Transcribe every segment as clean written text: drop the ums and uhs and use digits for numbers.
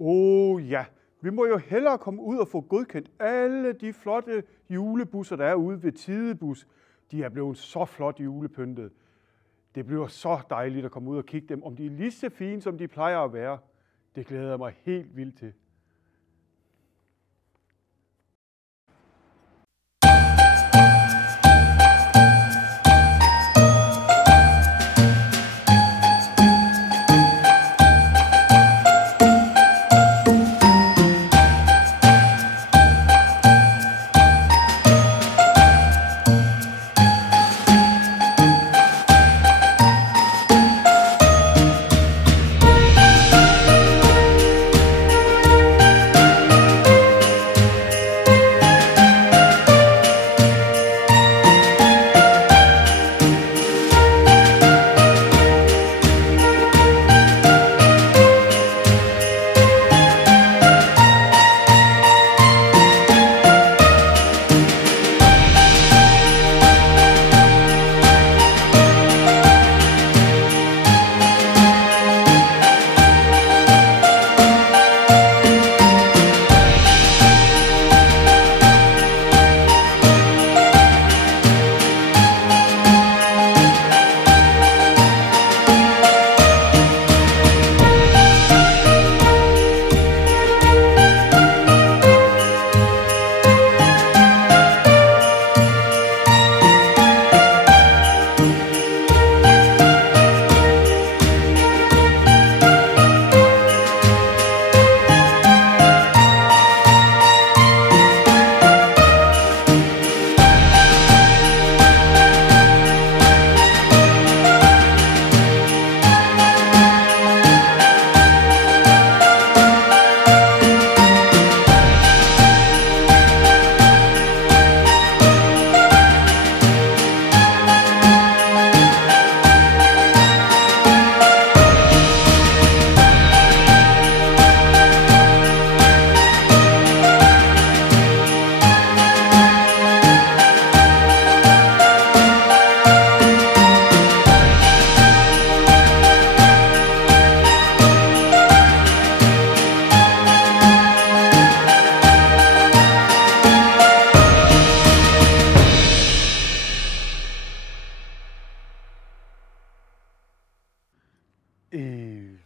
Ja, vi må jo hellere komme ud og få godkendt alle de flotte julebusser, der er ude ved Tidebus. De er blevet så flot julepyntet. Det bliver så dejligt at komme ud og kigge dem, om de er lige så fine, som de plejer at være. Det glæder jeg mig helt vildt til.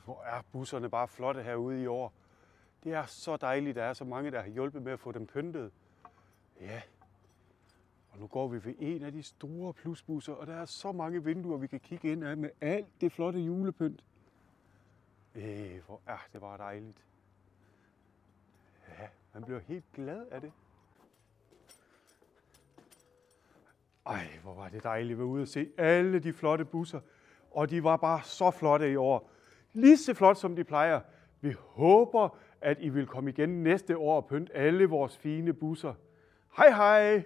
Hvor er busserne bare flotte herude i år. Det er så dejligt, der er så mange, der har hjulpet med at få dem pyntet. Ja, og nu går vi ved en af de store plusbusser, og der er så mange vinduer, vi kan kigge ind af med alt det flotte julepynt. Hvor er det bare dejligt. Ja, man bliver helt glad af det. Hvor var det dejligt at være ude og se alle de flotte busser. Og de var bare så flotte i år. Lige så flot som de plejer. Vi håber, at I vil komme igen næste år og pynte alle vores fine busser. Hej hej!